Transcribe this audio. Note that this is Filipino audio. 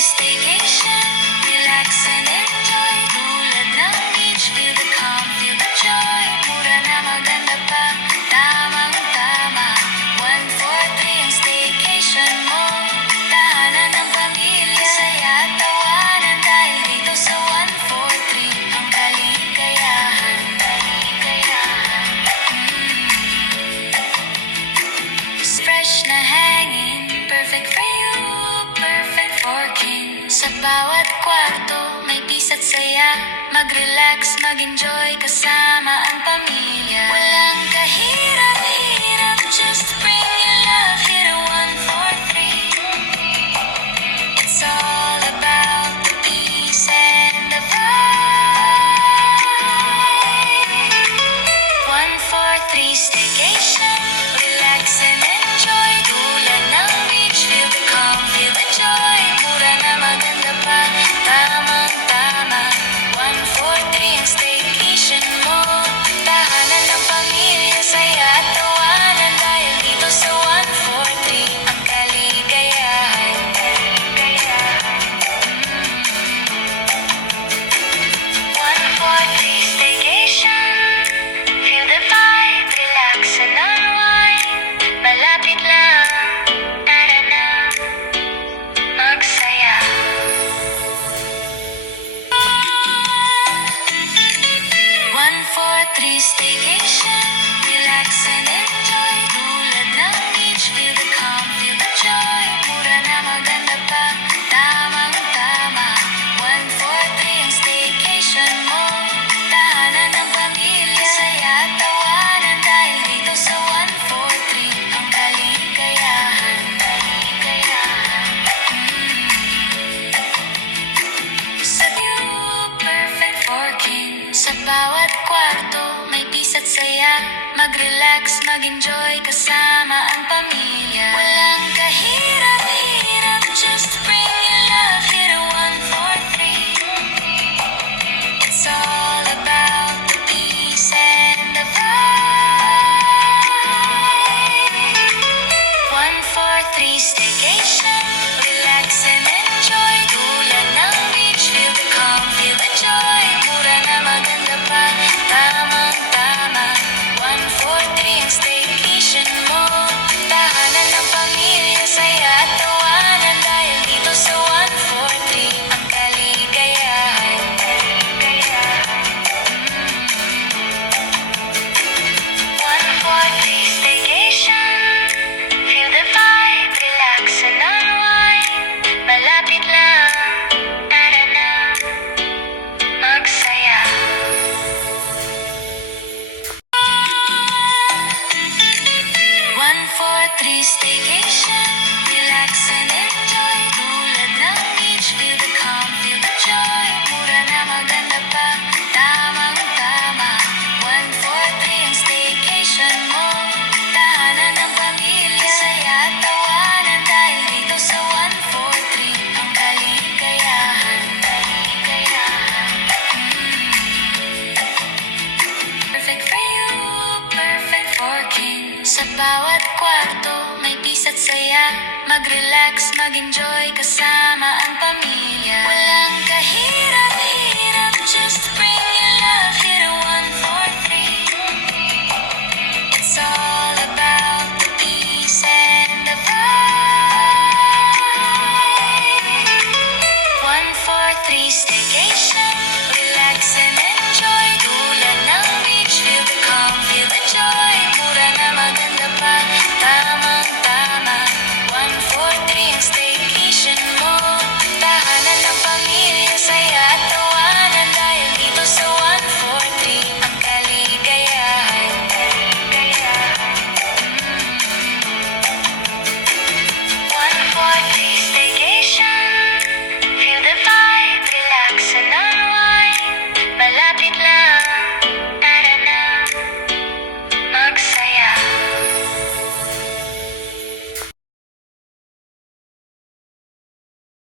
staycation. Relax and enjoy. Tulad ng beach, feel the calm, feel the joy. Mura na maganda pa, tamang-tama. 143 ang staycation mo. Tahanan ng pamilya, saya at tawanan. Dahil dito sa 143 ang kaligayahan. Fresh na hangin, perfect for you, perfect for king. Sa bawat kwarto, may peace at saya. Mag-relax, mag-enjoy, kasama ang pamilya. Walang kahirap-hirap, just bring your love here to 143. It's all about the peace and the vibe. 143 staycation, relax and enjoy. Tulad ng beach, feel the calm, feel the joy. Mura na maganda pa, tamang-tama. 143 ang staycation mo. Tahanan ng pamilya, saya at tawanan. Dahil dito sa 143 ang kaligayahan. 143 staycation. Feel the vibe, relax and unwind. Malapit lang, tara na, magsaya. 143 staycation. Relax and enjoy. Tulad ng beach, feel the calm, feel the joy. Mura na maganda pa, tamang-tama. 143 ang staycation mo. Tahanan ng pamilya, saya at tawanan. Dahil dito sa 143 ang kaligayahan. Sa view, perfect for king. Sa bawat kwarto, may peace at saya. Mag-relax, mag-enjoy, kasama ang pamilya. Walang kahirap-hirap, just bring your love here to 143. It's all about the peace and the vibe. 143 staycation, relax and enjoy. Tulad ng beach, feel the calm, feel the joy. Mura na maganda pa, tamang-tama. 143 ang staycation mo. Tahanan ng pamilya, saya at tawanan. Dahil dito sa 143 ang kaligayahan. Staycation. Feel the vibe, relax and unwind. Malapit lang, tara na, magsaya. 143 staycation. Relax and enjoy. Tulad ng beach, feel the calm, feel the joy. Mura na maganda pa, tamang-tama. 143 ang staycation mo. Tahanan ng pamilya, saya at tawanan. Dahil dito sa 143 ang kaligayahan. Perfect for you, perfect for king. Sa bawat kwarto, may peace at saya. Mag-relax, mag-enjoy, kasama ang pamilya. Walang kahirap-hirap, just bring your love here to 143. It's all about the peace and the vibe. 143 staycation.